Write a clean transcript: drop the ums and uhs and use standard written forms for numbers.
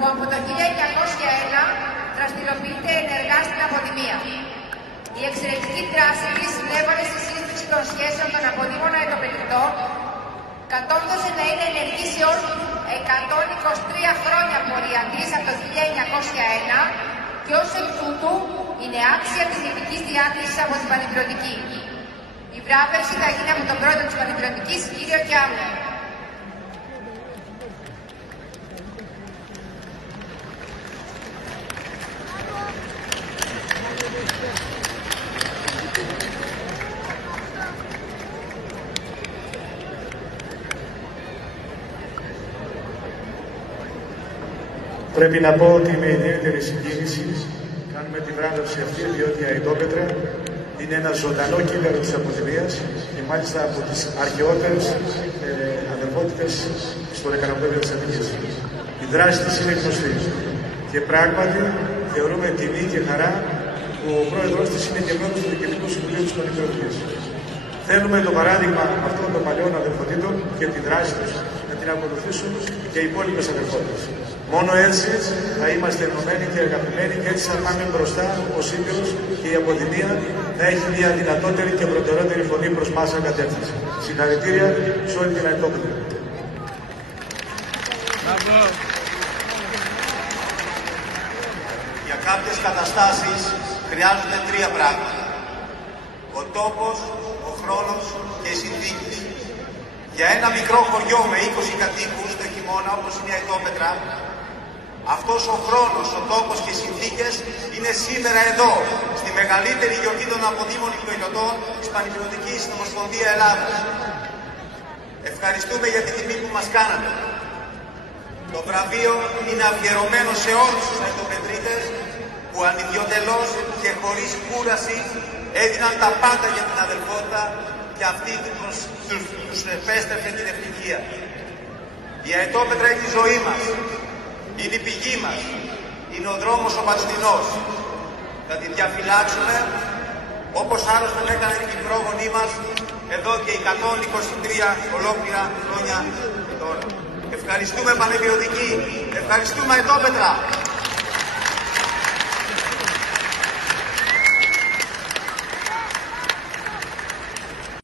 που από το 1901 δραστηριοποιείται ενεργά στην αποδημία. Η εξαιρετική δράση της συνέβαλε στη σύστηση των σχέσεων των αποδήμων αετοπαιδευτών, κατόρθωσε να είναι ενεργή σε όλους τους 123 χρόνια πορεία της από το 1901 και ως εκ τούτου είναι άξια της ειδικής διάθεσης από την Πανεπιστημιακή. Η βράβευση θα γίνει από τον πρόεδρο της Πανεπιστημιακής, κύριο Κιάμνο. Πρέπει να πω ότι με ιδιαίτερη συγκίνηση κάνουμε τη βράβευση αυτή, διότι η Αητόπετρα είναι ένα ζωντανό κύβαρο της αποδημίας και μάλιστα από τις αρχαιότερες αδερφότητες στον εκανοπέδιο της Αττικής. Η δράση της είναι γνωστή και πράγματι θεωρούμε τιμή και χαρά που ο πρόεδρος της είναι και μέλος του Διοικητικού Συμβουλίου της Πανεπιστημιακής. Θέλουμε το παράδειγμα αυτών των παλαιών αδερφοτήτων και τη δράση τους να την ακολουθήσουν και οι υπόλοιπες αδερφότητες. Μόνο έτσι θα είμαστε ενωμένοι και αγαπημένοι και έτσι θα πάμε μπροστά ο Σύμβουλος και η αποδημία θα έχει μια δυνατότερη και προτεραιότερη φωνή προς πάσα κατεύθυνση. Συγχαρητήρια σε όλη την Αητόπετρα. Για κάποιες καταστάσεις χρειάζονται τρία πράγματα. Ο τόπος, ο χρόνος και οι συνθήκες. Για ένα μικρό χωριό με 20 κατοίκους το χειμώνα, όπως είναι η Αητόπετρα, αυτός ο χρόνος, ο τόπος και οι συνθήκες είναι σήμερα εδώ, στη μεγαλύτερη γιορτή των αποδήμων οικογενειωτών της Πανεπιστημιακής Ομοσπονδία Ελλάδας. Ευχαριστούμε για την τιμή που μας κάνατε. Το βραβείο είναι αφιερωμένο σε όλους τους αητοπετρίτες που ανιδιοτελώς και χωρίς κούραση έδιναν τα πάντα για την αδελφότητα και αυτή τους επέστρεφε την ευτυχία. Η Αητόπετρα είναι η ζωή μας, είναι η πηγή μας, είναι ο δρόμος ο παντοτινός. Θα τη διαφυλάξουμε όπως άλλωστε έκανε οι πρόγονοί μας εδώ και 123 ολόκληρα χρόνια και τώρα. Ευχαριστούμε Πανεπιστημιακή, ευχαριστούμε Αητόπετρα.